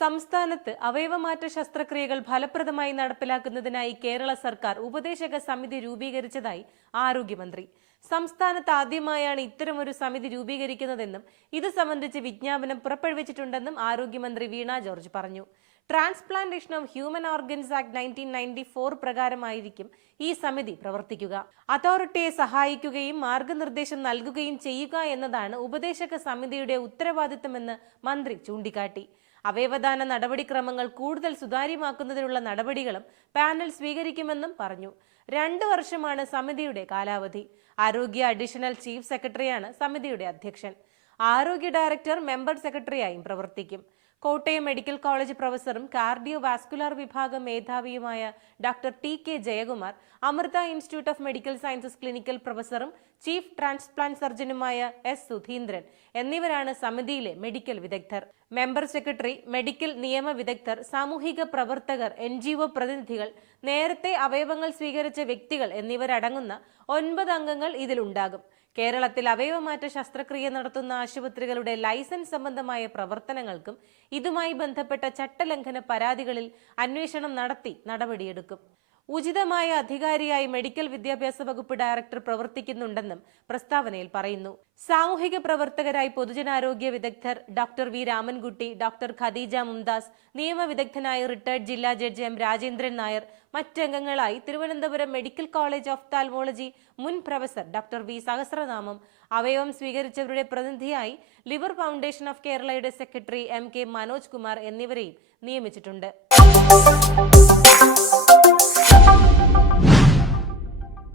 സംസ്ഥാനത്ത് അവയവമാറ്റ ശസ്ത്രക്രിയകൾ ഫലപ്രദമായി നടപ്പിലാക്കുന്നതിനായി കേരള സർക്കാർ ഉപദേശക സമിതി രൂപീകരിച്ചതായി ആരോഗ്യമന്ത്രി. സംസ്ഥാനത്ത് ആദ്യമായാണ് ഇത്തരമൊരു സമിതി രൂപീകരിക്കുന്നതെന്നും ഇത് സംബന്ധിച്ച് വിജ്ഞാപനം പുറപ്പെടുവിച്ചിട്ടുണ്ടെന്നും ആരോഗ്യമന്ത്രി വീണ ജോർജ് പറഞ്ഞു. Transplantation of human organs act 1994 പ്രകാരമായിരിക്കും ഈ സമിതി പ്രവർത്തിക്കുക. അതോറിറ്റിയെ സഹായിക്കുകയും മാർഗനിർദ്ദേശം നൽകുകയും ചെയ്യുക എന്നതാണ് ഉപദേശക സമിതിയുടെ ഉത്തരവാദിത്തമെന്ന് മന്ത്രി ചൂണ്ടിക്കാട്ടി. അവയവദാന നടപടിക്രമങ്ങൾ കൂടുതൽ സുതാര്യമാക്കുന്നതിനുള്ള നടപടികളും പാനൽ സ്വീകരിക്കുമെന്നും പറഞ്ഞു. 2 വർഷമാണ് സമിതിയുടെ കാലാവധി. ആരോഗ്യ അഡീഷണൽ ചീഫ് സെക്രട്ടറിയാണ് സമിതിയുടെ അധ്യക്ഷൻ. ആരോഗ്യ ഡയറക്ടർ മെമ്പർ സെക്രട്ടറിയായും പ്രവർത്തിക്കും. കോട്ടയം മെഡിക്കൽ കോളേജ് പ്രൊഫസറും കാർഡിയോ വാസ്കുലർ വിഭാഗം മേധാവിയുമായ doctor TK Jayakumar, Amrita institute of medical sciences clinical പ്രൊഫസറും ചീഫ് ട്രാൻസ്പ്ലാന്റ് സർജനുമായ S. സുധീന്ദ്രൻ എന്നിവരാണ് സമിതിയിലെ മെഡിക്കൽ വിദഗ്ധർ. മെമ്പർ സെക്രട്ടറി, മെഡിക്കൽ നിയമ വിദഗ്ധർ, സാമൂഹിക പ്രവർത്തകർ, NGO പ്രതിനിധികൾ, നേരത്തെ അവയവങ്ങൾ സ്വീകരിച്ച വ്യക്തികൾ എന്നിവരടങ്ങുന്ന 9 അംഗങ്ങൾ ഇതിലുണ്ടാകും. കേരളത്തിൽ അവയവമാറ്റ ശസ്ത്രക്രിയ നടത്തുന്ന ആശുപത്രികളുടെ ലൈസൻസ് സംബന്ധമായ പ്രവർത്തനങ്ങൾക്കും ഇതുമായി ബന്ധപ്പെട്ട ചട്ടലംഘന പരാതികളിൽ അന്വേഷണം നടത്തി നടപടിയെടുക്കും. ഉചിതമായ അധികാരിയായി മെഡിക്കൽ വിദ്യാഭ്യാസ വകുപ്പ് ഡയറക്ടർ പ്രവർത്തിക്കുന്നുണ്ടെന്നും പ്രസ്താവനയിൽ പറയുന്നു. സാമൂഹിക പ്രവർത്തകരായി പൊതുജനാരോഗ്യ വിദഗ്ധർ doctor V. Ramankutty, doctor Khadeeja Mumtaz, നിയമവിദഗ്ധനായ റിട്ടയർഡ് ജില്ലാ ജഡ്ജി M. രാജേന്ദ്രൻ നായർ, മറ്റംഗങ്ങളായി തിരുവനന്തപുരം മെഡിക്കൽ കോളേജ് ഓഫ്താൽമോളജി മുൻ പ്രൊഫസർ ഡോക്ടർ V. സഹസ്രനാമം, അവയവം സ്വീകരിച്ചവരുടെ പ്രതിനിധിയായി ലിവർ ഫൗണ്ടേഷൻ ഓഫ് കേരളയുടെ സെക്രട്ടറി MK മനോജ് കുമാർ എന്നിവരെയും നിയമിച്ചിട്ടുണ്ട്.